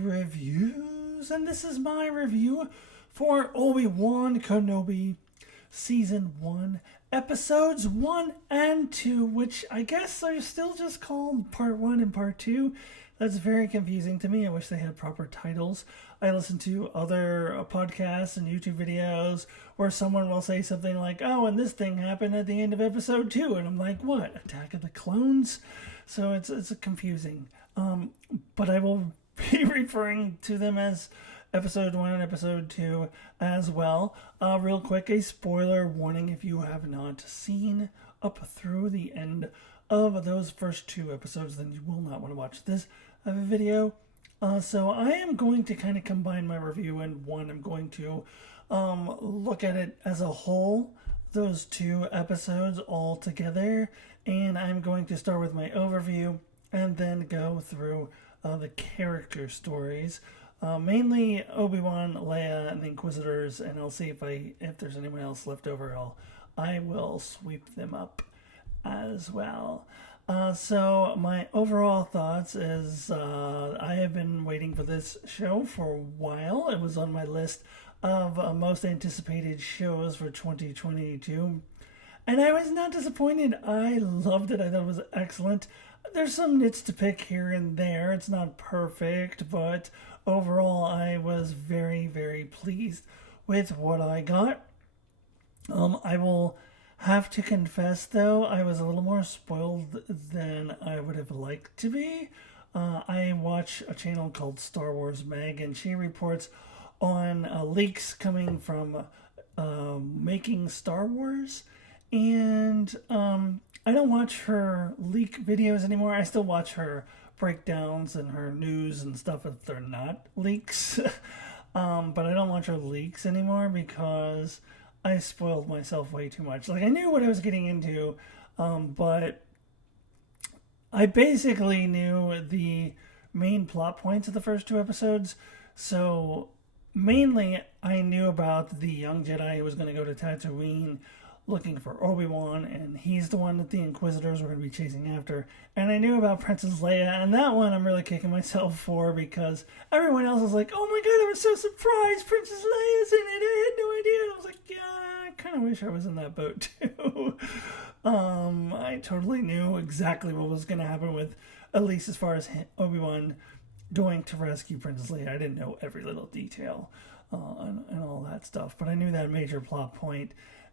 Reviews, and this is my review for Obi Wan Kenobi Season 1, Episodes 1 and 2, which I guess are still just called Part 1 and Part 2. That's very confusing to me. I wish they had proper titles. I listen to other podcasts and YouTube videos where someone will say something like, oh, and this thing happened at the end of Episode 2. And I'm like, what? Attack of the Clones? So it's confusing. But I will be referring to them as Episode 1 and Episode 2 as well. Real quick, a spoiler warning if you have not seen up through the end of those first two episodes, then you will not want to watch this video. So I am going to kind of combine my review in one. I'm going to look at it as a whole, those two episodes all together, and I'm going to start with my overview and then go through the character stories. Mainly Obi-Wan, Leia, and the Inquisitors, and I'll see if there's anyone else left over. I will sweep them up as well. So my overall thoughts is I have been waiting for this show for a while. It was on my list of most anticipated shows for 2022. And I was not disappointed. I loved it. I thought it was excellent. There's some nits to pick here and there. It's not perfect, but overall I was very, very pleased with what I got. I will have to confess, though, I was a little more spoiled than I would have liked to be. I watch a channel called Star Wars Mag, and she reports on leaks coming from making Star Wars. And I don't watch her leak videos anymore. I still watch her breakdowns and her news and stuff if they're not leaks. But I don't watch her leaks anymore because I spoiled myself way too much. Like, I knew what I was getting into, but I basically knew the main plot points of the first two episodes. So mainly I knew about the young Jedi who was going to go to Tatooine looking for Obi-Wan, and he's the one that the Inquisitors were going to be chasing after. And I knew about Princess Leia, and that one I'm really kicking myself for because everyone else was like, oh my god, I was so surprised Princess Leia's in it, I had no idea. And I was like, yeah, I kind of wish I was in that boat too. I totally knew exactly what was going to happen with, at least as far as Obi-Wan going to rescue Princess Leia. I didn't know every little detail and all that stuff, but I knew that major plot point.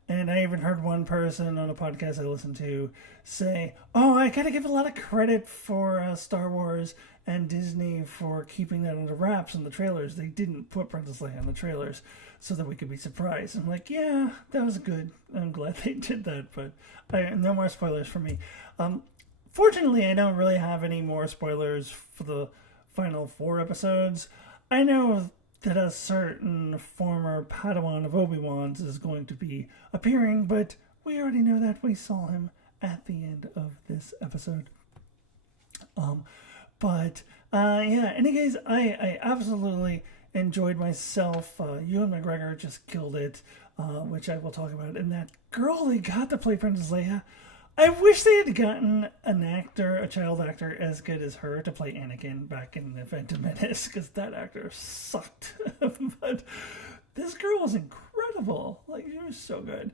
And I even heard one person on a podcast I listened to say, oh, I gotta give a lot of credit for Star Wars and Disney for keeping that under wraps in the trailers. They didn't put Princess Leia in the trailers so that we could be surprised. I'm like, yeah, that was good. I'm glad they did that, but no more spoilers for me. Fortunately, I don't really have any more spoilers for the final 4 episodes. I know that a certain former Padawan of Obi-Wan's is going to be appearing, but we already know that. We saw him at the end of this episode. Yeah, in any case, I absolutely enjoyed myself. Ewan McGregor just killed it, which I will talk about. And that girl they got to play Princess Leia, I wish they had gotten a child actor as good as her to play Anakin back in The Phantom Menace, because that actor sucked. But this girl was incredible. Like, she was so good.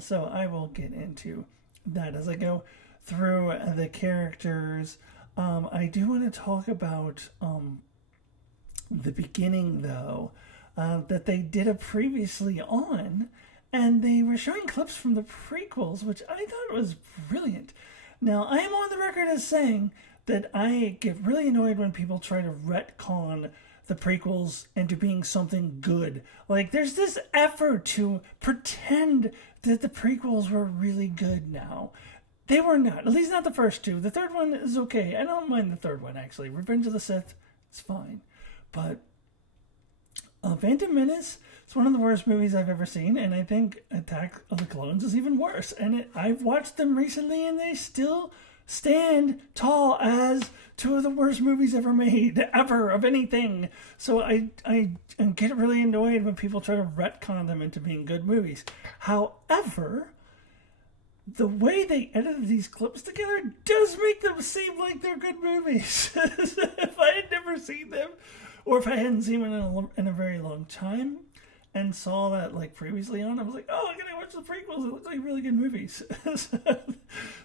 So I will get into that as I go through the characters. I do want to talk about the beginning, though, that they did a previously on. And they were showing clips from the prequels, which I thought was brilliant. Now, I am on the record as saying that I get really annoyed when people try to retcon the prequels into being something good. Like, there's this effort to pretend that the prequels were really good now. They were not. At least not the first two. The third one is okay. I don't mind the third one, actually. Revenge of the Sith is fine. But Phantom Menace is one of the worst movies I've ever seen, and I think Attack of the Clones is even worse. And I've watched them recently, and they still stand tall as two of the worst movies ever made, ever, of anything. So I get really annoyed when people try to retcon them into being good movies. However, the way they edited these clips together does make them seem like they're good movies. If I had never seen them or if I hadn't seen it in a very long time and saw that like previously on, I was like, oh, I'm gonna watch the prequels. It looks like really good movies.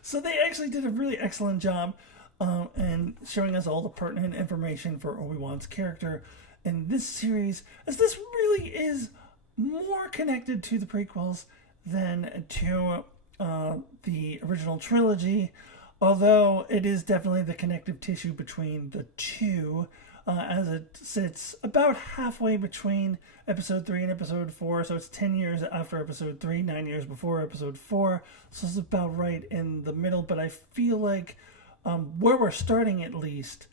So they actually did a really excellent job and showing us all the pertinent information for Obi-Wan's character in this series, as this really is more connected to the prequels than to the original trilogy, although it is definitely the connective tissue between the two, as it sits about halfway between episode 3 and episode 4. So it's 10 years after episode 3, 9 years before episode 4. So it's about right in the middle. But I feel like where we're starting, at least,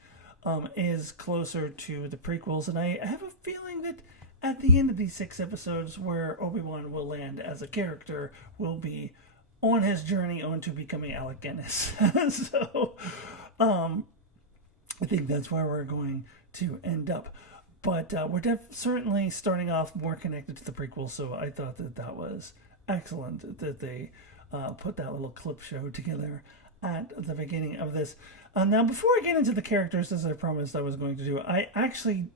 is closer to the prequels. And I have a feeling that at the end of these 6 episodes, where Obi-Wan will land as a character will be on his journey onto becoming Alec Guinness. So I think that's where we're going to end up. But we're certainly starting off more connected to the prequels, so I thought that was excellent that they put that little clip show together at the beginning of this. Now, before I get into the characters, as I promised I was going to do,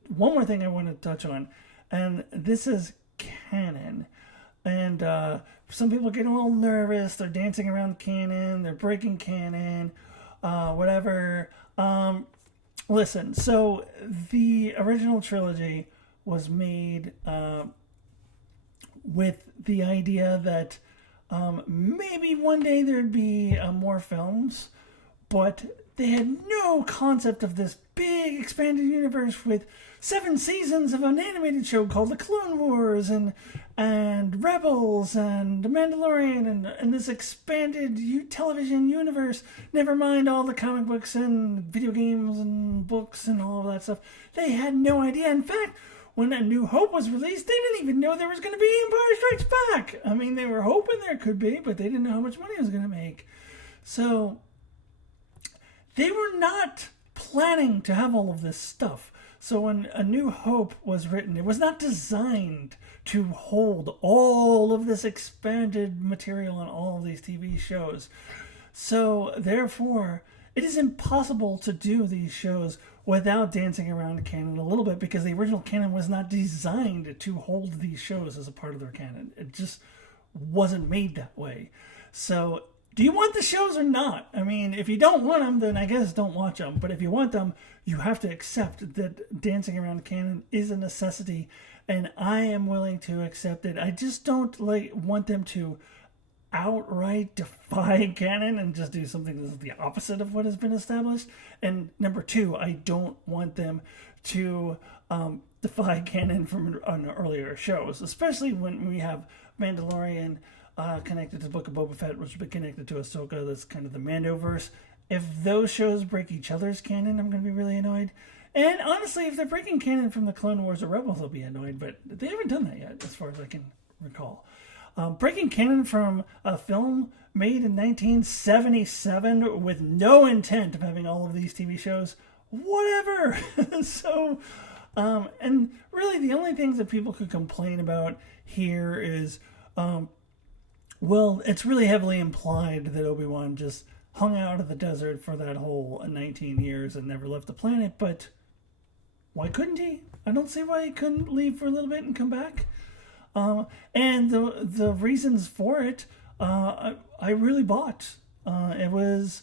one more thing I want to touch on, and this is canon. And some people get a little nervous. They're dancing around canon. They're breaking canon. Whatever. Listen, so the original trilogy was made with the idea that maybe one day there'd be more films, but they had no concept of this big expanded universe with 7 seasons of an animated show called The Clone Wars and Rebels and The Mandalorian and this expanded television universe. Never mind all the comic books and video games and books and all of that stuff. They had no idea. In fact, when A New Hope was released, they didn't even know there was going to be Empire Strikes Back. I mean, they were hoping there could be, but they didn't know how much money it was going to make. So they were not planning to have all of this stuff. So when A New Hope was written, it was not designed to hold all of this expanded material on all of these TV shows. So therefore, it is impossible to do these shows without dancing around canon a little bit, because the original canon was not designed to hold these shows as a part of their canon. It just wasn't made that way. So do you want the shows or not? I mean, if you don't want them, then I guess don't watch them. But if you want them, you have to accept that dancing around canon is a necessity, and I am willing to accept it. I just don't want them to outright defy canon and just do something that's the opposite of what has been established. And number 2, I don't want them to defy canon from earlier shows, especially when we have Mandalorian connected to the Book of Boba Fett, which will be connected to Ahsoka. That's kind of the Mandoverse. If those shows break each other's canon, I'm going to be really annoyed. And honestly, if they're breaking canon from the Clone Wars or Rebels, I'll be annoyed. But they haven't done that yet, as far as I can recall. Breaking canon from a film made in 1977 with no intent of having all of these TV shows, whatever. So, and really the only things that people could complain about here is, well, it's really heavily implied that Obi-Wan just hung out in the desert for that whole 19 years and never left the planet, but why couldn't he? I don't see why he couldn't leave for a little bit and come back. And the reasons for it, I really bought. It was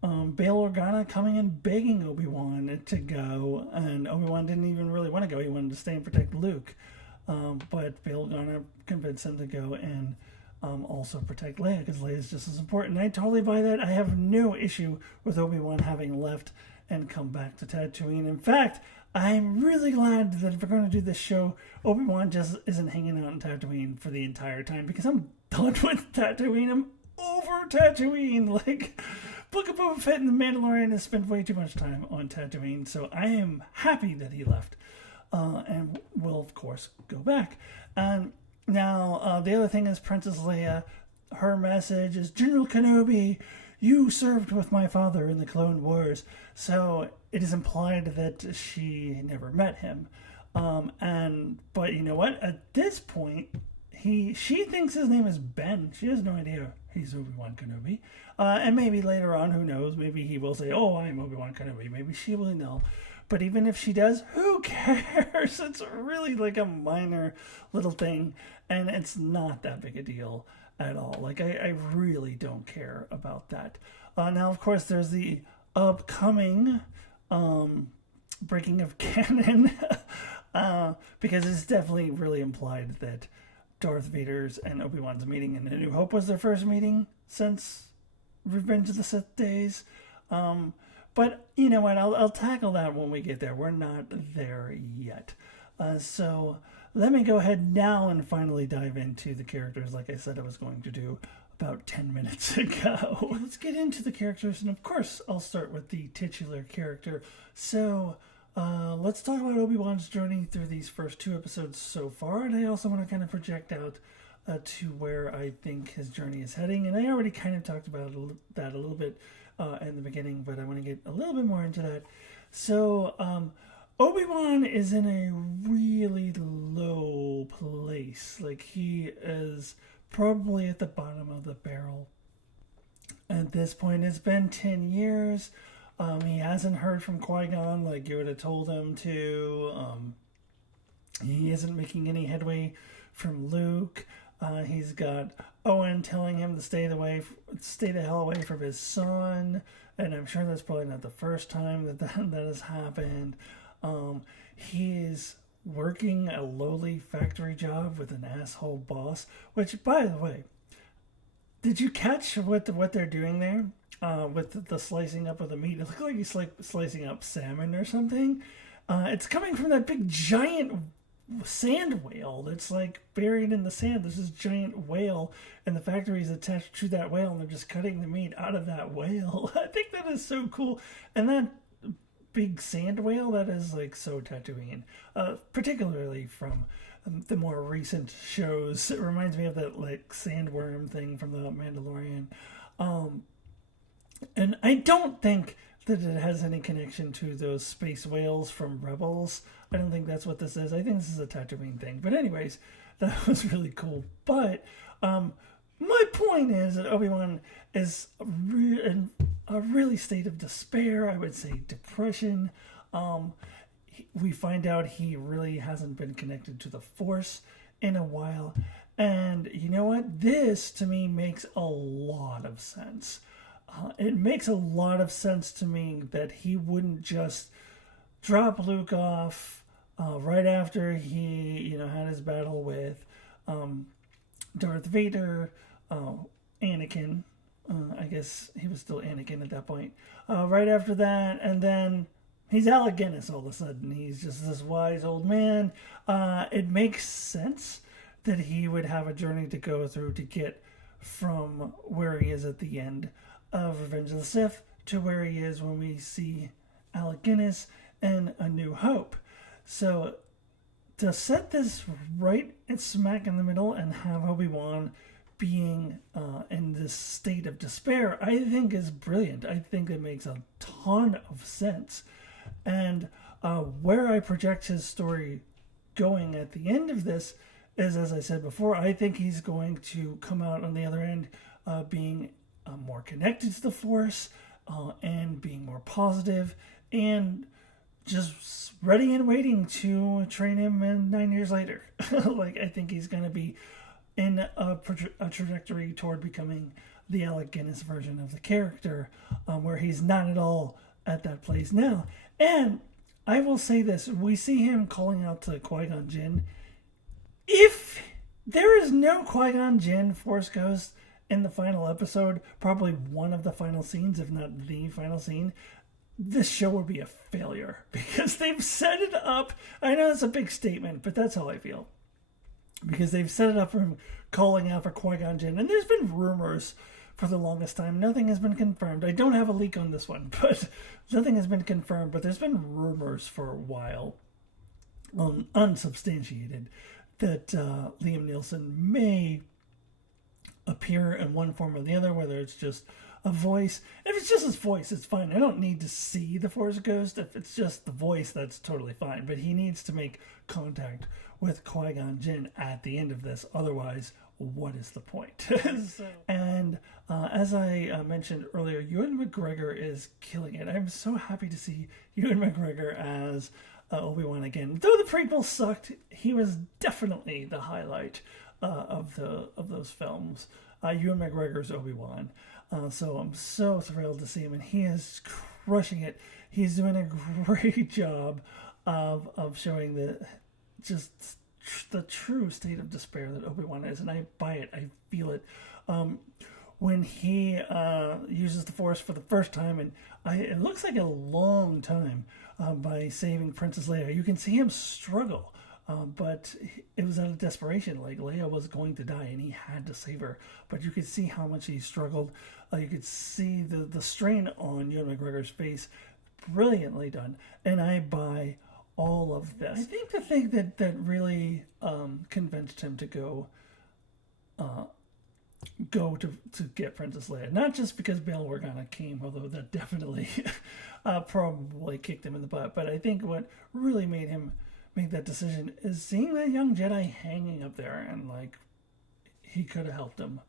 Bail Organa coming and begging Obi-Wan to go, and Obi-Wan didn't even really want to go. He wanted to stay and protect Luke. But Bail Organa convinced him to go and also protect Leia, because Leia is just as important. I totally buy that. I have no issue with Obi-Wan having left and come back to Tatooine. In fact, I'm really glad that if we're going to do this show, Obi-Wan just isn't hanging out in Tatooine for the entire time, because I'm done with Tatooine. I'm over Tatooine. Like, Book of Boba Fett and The Mandalorian has spent way too much time on Tatooine, so I am happy that he left. And will, of course, go back. And now, the other thing is Princess Leia. Her message is, General Kenobi, you served with my father in the Clone Wars. So it is implied that she never met him. But you know what? At this point, she thinks his name is Ben. She has no idea he's Obi-Wan Kenobi. And maybe later on, who knows? Maybe he will say, oh, I'm Obi-Wan Kenobi. Maybe she will know. But even if she does, who cares? It's really like a minor little thing, and it's not that big a deal at all. Like, I really don't care about that. Now, of course, there's the upcoming breaking of canon because it's definitely really implied that Darth Vader's and Obi Wan's meeting in A New Hope was their first meeting since Revenge of the Sith days. But you know what? I'll tackle that when we get there. We're not there yet. So let me go ahead now and finally dive into the characters like I said I was going to do about 10 minutes ago. Let's get into the characters, and of course I'll start with the titular character. So let's talk about Obi-Wan's journey through these first 2 episodes so far, and I also want to kind of project out to where I think his journey is heading, and I already kind of talked about that a little bit in the beginning, but I want to get a little bit more into that. So Obi-Wan is in a really low place. Like, he is probably at the bottom of the barrel. At this point, it's been 10 years. He hasn't heard from Qui-Gon like Yoda told him to. He isn't making any headway from Luke. He's got Owen telling him to stay the hell away from his son. And I'm sure that's probably not the first time that has happened. He is working a lowly factory job with an asshole boss, which, by the way, did you catch what they're doing there with the slicing up of the meat? It looked like he's like slicing up salmon or something. It's coming from that big giant sand whale that's like buried in the sand. There's this giant whale, and the factory is attached to that whale, and they're just cutting the meat out of that whale. I think that is so cool. And that big sand whale, that is like so Tatooine, particularly from the more recent shows. It reminds me of that like sandworm thing from the Mandalorian, and I don't think that it has any connection to those space whales from Rebels. I don't think that's what this is. I think this is a Tatooine thing. But anyways, that was really cool. But my point is that Obi-Wan is in a really state of despair. I would say depression. We find out he really hasn't been connected to the Force in a while. And you know what? This, to me, makes a lot of sense. It makes a lot of sense to me that he wouldn't just drop Luke off right after he, had his battle with Darth Vader, Anakin. I guess he was still Anakin at that point. Right after that, and then he's Alec Guinness all of a sudden. He's just this wise old man. It makes sense that he would have a journey to go through to get from where he is at the end of Revenge of the Sith to where he is when we see Alec Guinness in A New Hope. So to set this right and smack in the middle and have Obi-Wan being in this state of despair, I think is brilliant. I think it makes a ton of sense. And where I project his story going at the end of this is, as I said before, I think he's going to come out on the other end being more connected to the Force and being more positive and just ready and waiting to train him in 9 years later. Like, I think he's going to be in a trajectory toward becoming the Alec Guinness version of the character, where he's not at all at that place now. And I will say this, we see him calling out to Qui-Gon Jinn. If there is no Qui-Gon Jinn Force Ghost in the final episode, probably one of the final scenes, if not the final scene, this show would be a failure because they've set it up. I know it's a big statement, but that's how I feel. Because they've set it up for him calling out for Qui-Gon Jinn. And there's been rumors for the longest time. Nothing has been confirmed. I don't have a leak on this one, but nothing has been confirmed. But there's been rumors for a while, unsubstantiated, that Liam Neeson may appear in one form or the other, whether it's just a voice. If it's just his voice, it's fine. I don't need to see the Force Ghost. If it's just the voice, that's totally fine. But he needs to make contact with Qui-Gon Jinn at the end of this. Otherwise, what is the point? And as I mentioned earlier, Ewan McGregor is killing it. I'm so happy to see Ewan McGregor as Obi Wan again. Though the prequel sucked, he was definitely the highlight of those films. Ewan McGregor's Obi Wan. So I'm so thrilled to see him, and he is crushing it. He's doing a great job of showing the true state of despair that Obi Wan is, and I buy it. I feel it. When he uses the Force for the first time, and it looks like a long time by saving Princess Leia. You can see him struggle, but it was out of desperation. Like, Leia was going to die, and he had to save her. But you could see how much he struggled. You could see the strain on Ewan McGregor's face. Brilliantly done, and I buy all of this. I think the thing that really convinced him to go to get Princess Leia, not just because Bail Organa came, although that definitely probably kicked him in the butt, but I think what really made him make that decision is seeing that young Jedi hanging up there, and like, he could have helped him,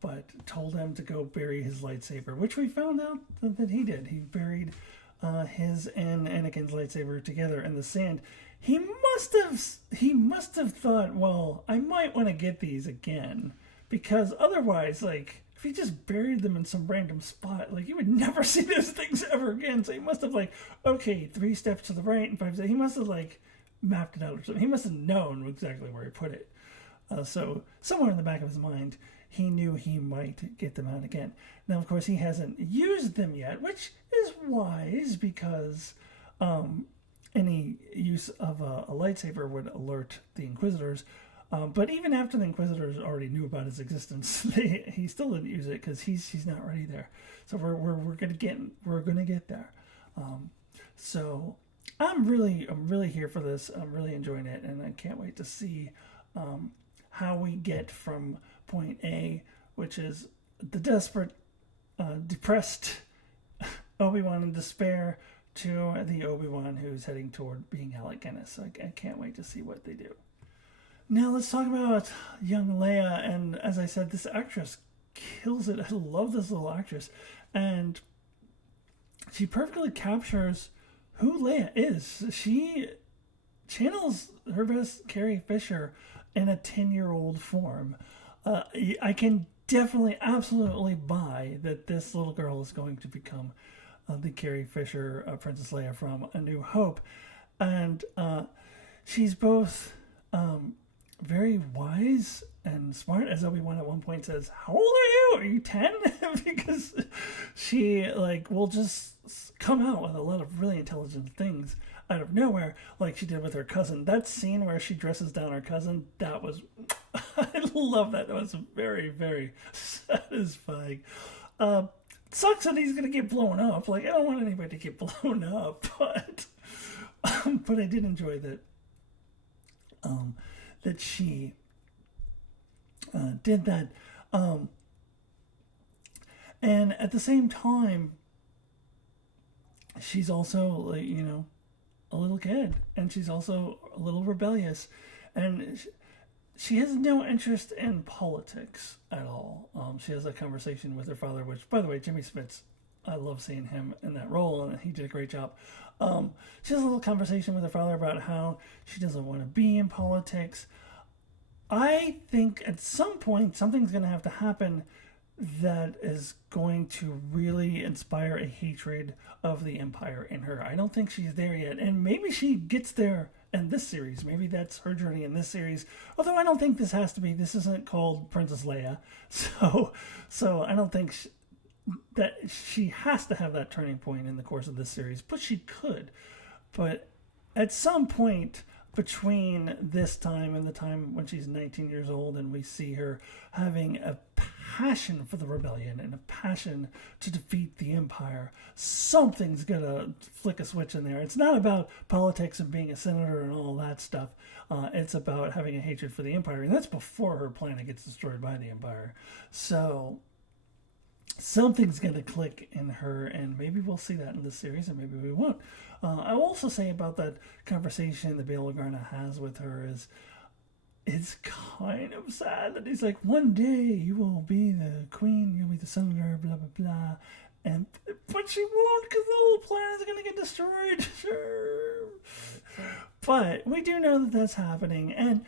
but told him to go bury his lightsaber, which we found out that he did. He buried his and Anakin's lightsaber together in the sand. He must have thought, well, I might want to get these again, because otherwise, like, if he just buried them in some random spot, like, you would never see those things ever again. So he must have, like, okay, 3 steps to the right and 5 steps. He must have, like, mapped it out or something. He must have known exactly where he put it. So somewhere in the back of his mind, he knew he might get them out again. Now, of course, he hasn't used them yet, which is wise, because any use of a lightsaber would alert the Inquisitors. But even after the Inquisitors already knew about his existence, he still didn't use it because he's not ready there. So we're gonna get there. So I'm really here for this. I'm really enjoying it, and I can't wait to see how we get from point A, which is the desperate, depressed Obi-Wan in despair, to the Obi-Wan who's heading toward being Alec Guinness. I can't wait to see what they do. Now let's talk about young Leia, and as I said, this actress kills it. I love this little actress, and she perfectly captures who Leia is. She channels her best Carrie Fisher in a 10-year-old form. I can definitely, absolutely buy that this little girl is going to become the Carrie Fisher, Princess Leia from A New Hope. And she's both very wise and smart, as Obi-Wan at one point says, "How old are you? Are you 10?" Because she, like, will just come out with a lot of really intelligent things out of nowhere, like she did with her cousin. That scene where she dresses down her cousin, that was, I love that. That was very, very satisfying. Sucks that he's gonna get blown up. Like, I don't want anybody to get blown up, but I did enjoy that. That she did that, and at the same time, she's also, like, you know, a little kid, and she's also a little rebellious, and she has no interest in politics at all. She has a conversation with her father, which, by the way, Jimmy Smits, I love seeing him in that role, and he did a great job. She has a little conversation with her father about how she doesn't want to be in politics. I think at some point something's going to have to happen that is going to really inspire a hatred of the Empire in her. I don't think she's there yet, and maybe she gets there in this series. Maybe that's her journey in this series. Although I don't think this has to be. This isn't called Princess Leia, so I don't think that she has to have that turning point in the course of this series. But she could. But at some point between this time and the time when she's 19 years old, and we see her having a passion for the rebellion and a passion to defeat the Empire, something's gonna flick a switch in there. It's not about politics and being a senator and all that stuff. It's about having a hatred for the Empire, and that's before her planet gets destroyed by the Empire. So something's going to click in her, and maybe we'll see that in this series, and maybe we won't. I will also say about that conversation that Bail Organa has with her is, it's kind of sad that he's like, one day you will be the queen, you'll be the senator, blah, blah, blah. But she won't because the whole planet is going to get destroyed. Sure. But we do know that that's happening. And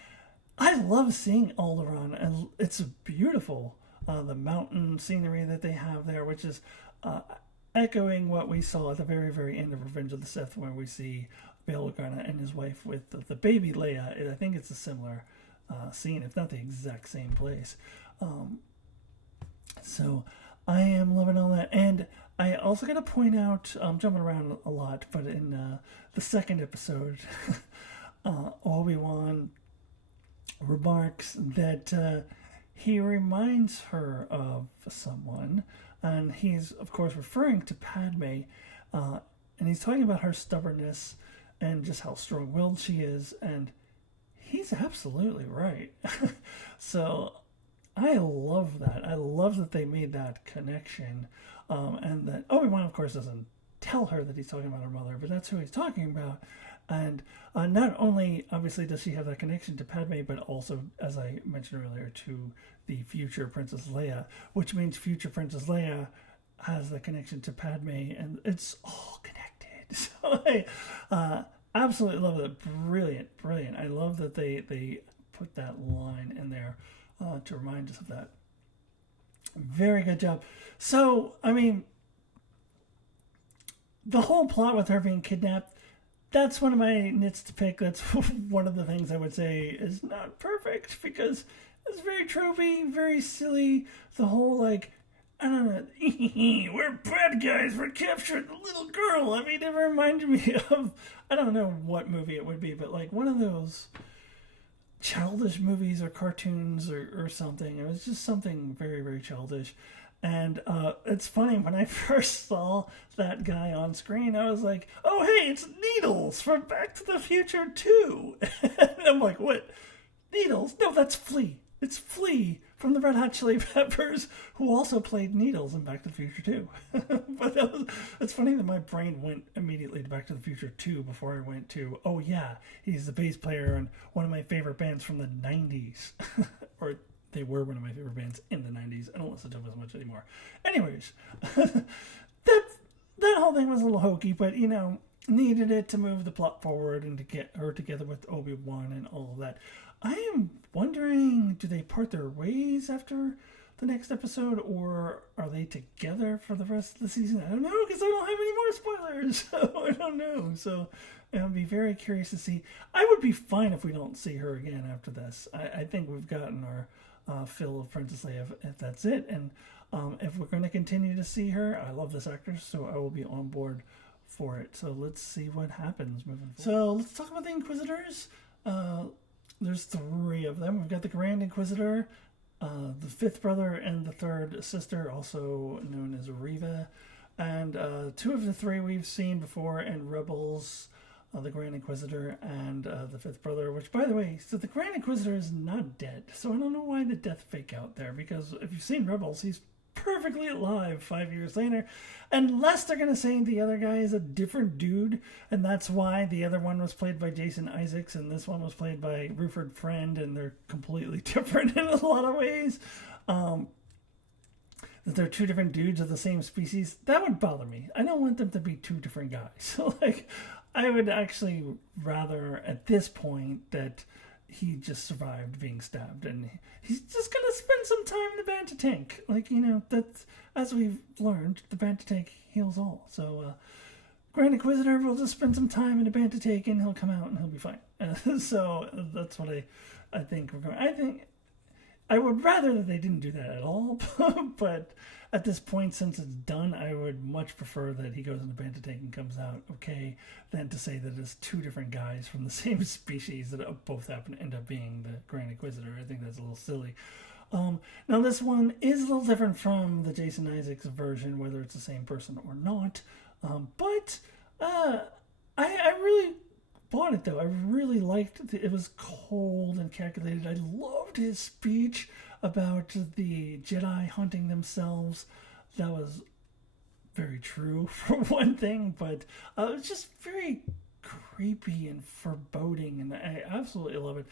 I love seeing Alderaan. And it's beautiful. The mountain scenery that they have there, which is echoing what we saw at the very, very end of Revenge of the Sith, where we see Bail Organa and his wife with the baby Leia. I think it's a similar scene, if not the exact same place. So I am loving all that. And I also got to point out, I'm jumping around a lot, but in the second episode, Obi Wan remarks that he reminds her of someone, and he's, of course, referring to Padme, and he's talking about her stubbornness and just how strong-willed she is, and he's absolutely right. So I love that. I love that they made that connection, and that Obi-Wan, of course, doesn't tell her that he's talking about her mother, but that's who he's talking about. And not only, obviously, does she have that connection to Padme, but also, as I mentioned earlier, to the future Princess Leia, which means future Princess Leia has the connection to Padme, and it's all connected. So I absolutely love it. Brilliant. I love that they put that line in there to remind us of that. Very good job. So, I mean, the whole plot with her being kidnapped, that's one of my nits to pick. That's one of the things I would say is not perfect, because it's very tropey, very silly. The whole, like, I don't know, we're bad guys, we're capturing the little girl. I mean, it reminded me of, I don't know what movie it would be, but like one of those childish movies or cartoons or something. It was just something very, very childish. And it's funny, when I first saw that guy on screen, I was like, oh, hey, it's Needles from Back to the Future 2. And I'm like, what? Needles? No, that's Flea. It's Flea from the Red Hot Chili Peppers, who also played Needles in Back to the Future 2. But it's funny that my brain went immediately to Back to the Future 2 before I went to, oh, yeah, he's the bass player in one of my favorite bands from the 90s. Or they were one of my favorite bands in the 90s. I don't listen to them as much anymore. Anyways, that whole thing was a little hokey, but, you know, needed it to move the plot forward and to get her together with Obi-Wan and all of that. I am wondering, do they part their ways after the next episode, or are they together for the rest of the season? I don't know, because I don't have any more spoilers, so I don't know. So I'll be very curious to see. I would be fine if we don't see her again after this. I think we've gotten our fill of Princess Leia, if that's it. And if we're going to continue to see her, I love this actress, so I will be on board for it. So let's see what happens moving forward. So let's talk about the Inquisitors. There's 3 of them. We've got the Grand Inquisitor, the 5th brother, and the 3rd sister, also known as Reva. And 2 of the 3 we've seen before in Rebels, the Grand Inquisitor and the 5th brother, which, by the way, so the Grand Inquisitor is not dead. So I don't know why the death fake out there, because if you've seen Rebels, he's perfectly alive 5 years later, unless they're going to say the other guy is a different dude, and that's why the other one was played by Jason Isaacs and this one was played by Rupert Friend, and they're completely different in a lot of ways. That they're 2 different dudes of the same species, that would bother me. I don't want them to be 2 different guys. So, like, I would actually rather, at this point, that he just survived being stabbed, and he's just gonna spend some time in the Banta Tank. Like, you know, that's, as we've learned, the Banta Tank heals all. So Grand Inquisitor will just spend some time in the Banta Tank, and he'll come out and he'll be fine. So that's what I think we're going. I would rather that they didn't do that at all, but at this point, since it's done, I would much prefer that he goes in the Banta Tank and comes out okay, than to say that it's 2 different guys from the same species that both happen to end up being the Grand Inquisitor. I think that's a little silly. Now, this one is a little different from the Jason Isaacs version, whether it's the same person or not. But I really bought it, though. I really liked it. It was cold and calculated. I loved his speech about the Jedi hunting themselves. That was very true, for one thing, but it was just very creepy and foreboding, and I absolutely love it.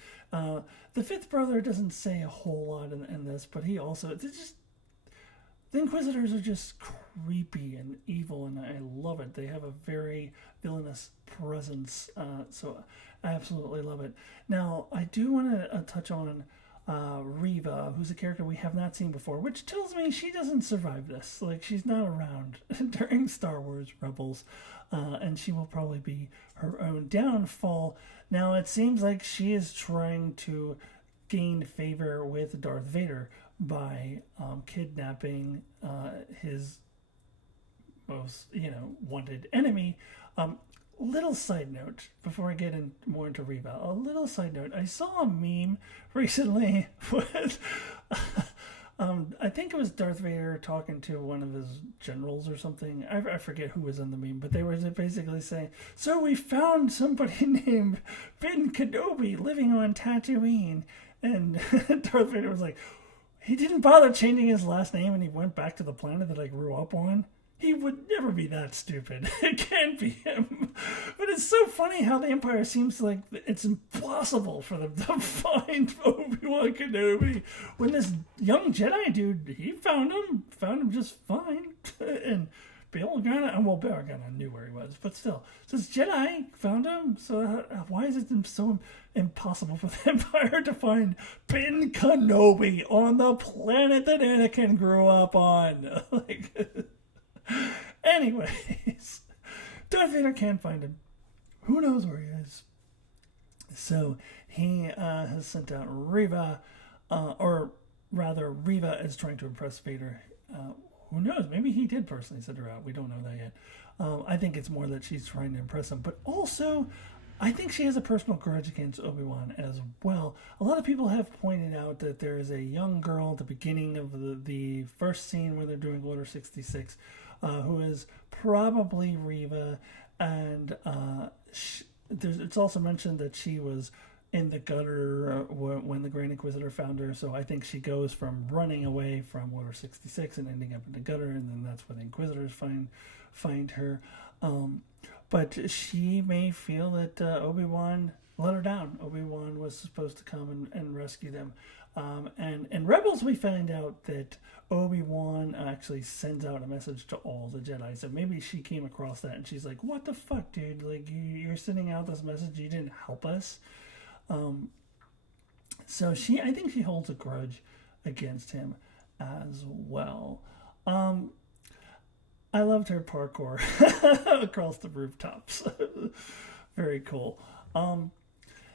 The fifth brother doesn't say a whole lot in this, but he also, the Inquisitors are just creepy and evil, and I love it. They have a very villainous presence, so I absolutely love it. Now, I do want to touch on Reva, who's a character we have not seen before, which tells me she doesn't survive this. Like, she's not around during Star Wars Rebels, and she will probably be her own downfall. Now, it seems like she is trying to gain favor with Darth Vader by kidnapping his most, wanted enemy. Little side note before I get more into Reva. A little side note. I saw a meme recently with, I think it was Darth Vader talking to one of his generals or something. I forget who was in the meme, but they were basically saying, "So we found somebody named Ben Kenobi living on Tatooine," and Darth Vader was like, "He didn't bother changing his last name, and he went back to the planet that I grew up on. He would never be that stupid. It can't be him." But it's so funny how the Empire seems like it's impossible for them to find Obi Wan Kenobi when this young Jedi dude, he found him just fine. And Bail Organa knew where he was, but still, this Jedi found him. So why is it so impossible for the Empire to find Ben Kenobi on the planet that Anakin grew up on? Anyways, Darth Vader can't find him. Who knows where he is? So he has sent out Reva, or rather, Reva is trying to impress Vader. Who knows? Maybe he did personally send her out. We don't know that yet. I think it's more that she's trying to impress him. But also, I think she has a personal grudge against Obi-Wan as well. A lot of people have pointed out that there is a young girl at the beginning of the first scene where they're doing Order 66, who is probably Reva, and it's also mentioned that she was in the gutter when the Grand Inquisitor found her, so I think she goes from running away from Order 66 and ending up in the gutter, and then that's where the Inquisitors find her. But she may feel that Obi-Wan let her down. Obi-Wan was supposed to come and rescue them. And in Rebels, we find out that Obi-Wan actually sends out a message to all the Jedi. So maybe she came across that and she's like, "What the fuck, dude? Like, you're sending out this message. You didn't help us." So I think she holds a grudge against him as well. I loved her parkour across the rooftops. Very cool.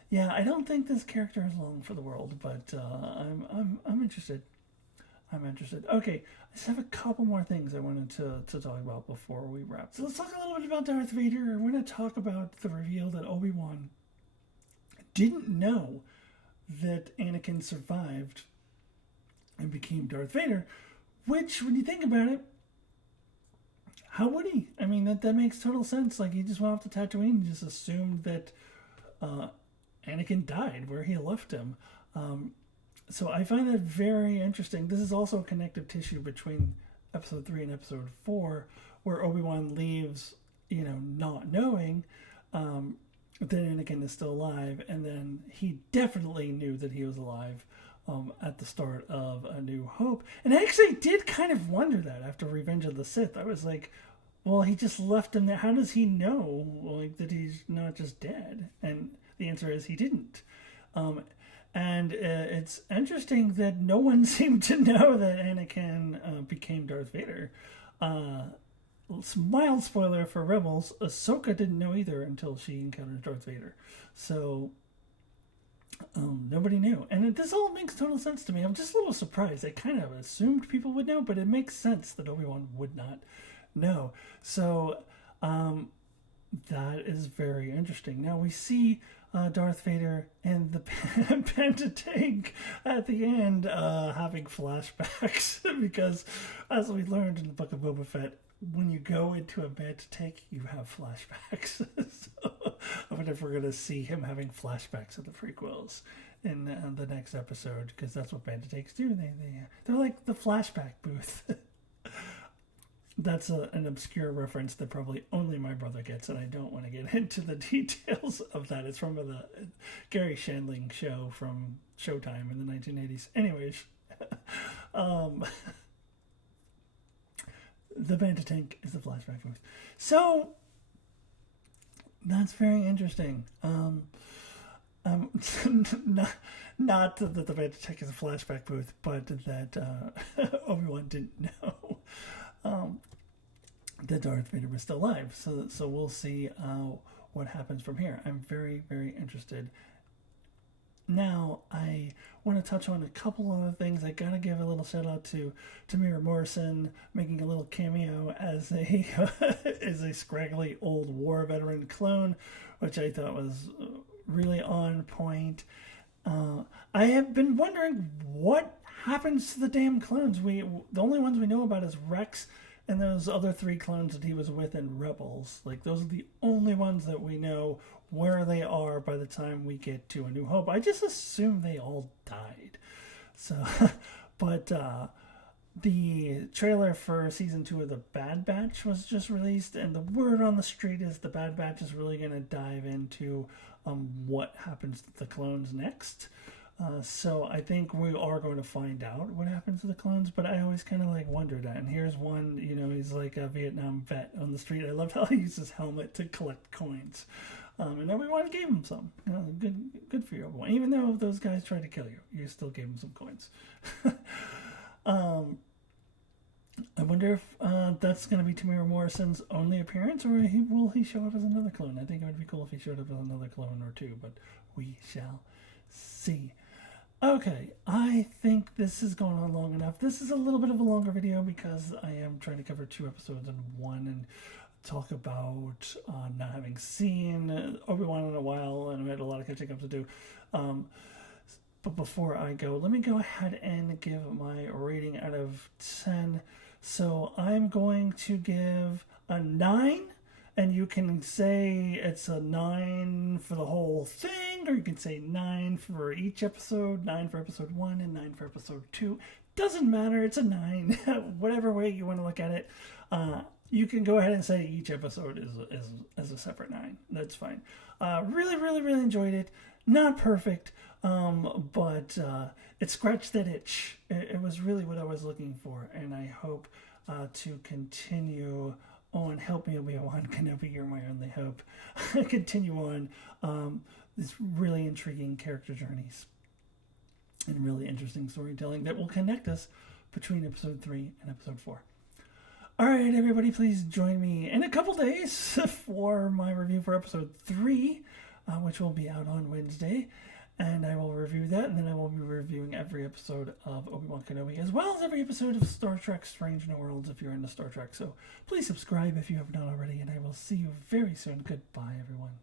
Yeah, I don't think this character is long for the world, but I'm interested. I'm interested. Okay, I just have a couple more things I wanted to talk about before we wrap. So let's talk a little bit about Darth Vader. We're going to talk about the reveal that Obi-Wan didn't know that Anakin survived and became Darth Vader, which, when you think about it, how would he? I mean, that makes total sense. Like, he just went off to Tatooine and just assumed that Anakin died where he left him. So I find that very interesting. This is also connective tissue between Episode 3 and Episode 4, where Obi-Wan leaves, not knowing that Anakin is still alive, and then he definitely knew that he was alive at the start of A New Hope. And I actually did kind of wonder that after Revenge of the Sith. I was like, well, he just left him there. How does he know, that he's not just dead? And the answer is he didn't. And it's interesting that no one seemed to know that Anakin became Darth Vader. Mild spoiler for Rebels, Ahsoka didn't know either until she encountered Darth Vader. So nobody knew. And this all makes total sense to me. I'm just a little surprised. I kind of assumed people would know, but it makes sense that Obi-Wan would not know. So that is very interesting. Now we see Darth Vader and the Panda tank at the end having flashbacks because, as we learned in the Book of Boba Fett, when you go into a Banta tank, you have flashbacks. So I wonder if we're going to see him having flashbacks of the prequels in the next episode, because that's what Banta tanks do. They're like the flashback booth. That's an obscure reference that probably only my brother gets, and I don't want to get into the details of that. It's from the Gary Shandling show from Showtime in the 1980s. Anyways, the Banta tank is the flashback booth. So that's very interesting. Not that the Banta tank is a flashback booth, but that Obi Wan didn't know that Darth Vader was still alive. So we'll see what happens from here. I'm very, very interested. Now, I want to touch on a couple other things. I gotta give a little shout out to Tamira Morrison making a little cameo as a as a scraggly old war veteran clone, which I thought was really on point. I have been wondering what happens to the damn clones. The only ones we know about is Rex and those other 3 clones that he was with in Rebels. Like, those are the only ones that we know where they are by the time we get to A New Hope. I just assume they all died. So, but the trailer for season 2 of The Bad Batch was just released, and the word on the street is The Bad Batch is really going to dive into what happens to the clones next. So I think we are going to find out what happens to the clones, but I always kind of like wondered that. And here's one, he's like a Vietnam vet on the street. I loved how he used his helmet to collect coins. And Obi-Wan gave him some. Good for you, Obi-Wan. Even though those guys tried to kill you, you still gave him some coins. I wonder if that's going to be Tamira Morrison's only appearance, or will he show up as another clone? I think it would be cool if he showed up as another clone or 2, but we shall see. Okay, I think this has gone on long enough. This is a little bit of a longer video because I am trying to cover 2 episodes in one and talk about not having seen Obi-Wan in a while, and I had a lot of catching up to do. But before I go, let me go ahead and give my rating out of 10. So I'm going to give a 9, and you can say it's a 9 for the whole thing, or you can say 9 for each episode, 9 for episode 1 and 9 for episode 2. Doesn't matter, it's a 9. Whatever way you want to look at it. You can go ahead and say each episode is a separate 9. That's fine. Really, really, really enjoyed it. Not perfect, but it scratched that itch. It was really what I was looking for, and I hope to continue on. Help me, Obi Wan Kenobi, you're my only hope. Continue on this really intriguing character journeys and really interesting storytelling that will connect us between episode 3 and episode 4. All right, everybody, please join me in a couple days for my review for episode 3, which will be out on Wednesday. And I will review that, and then I will be reviewing every episode of Obi-Wan Kenobi, as well as every episode of Star Trek Strange New Worlds if you're into Star Trek. So please subscribe if you have not already, and I will see you very soon. Goodbye, everyone.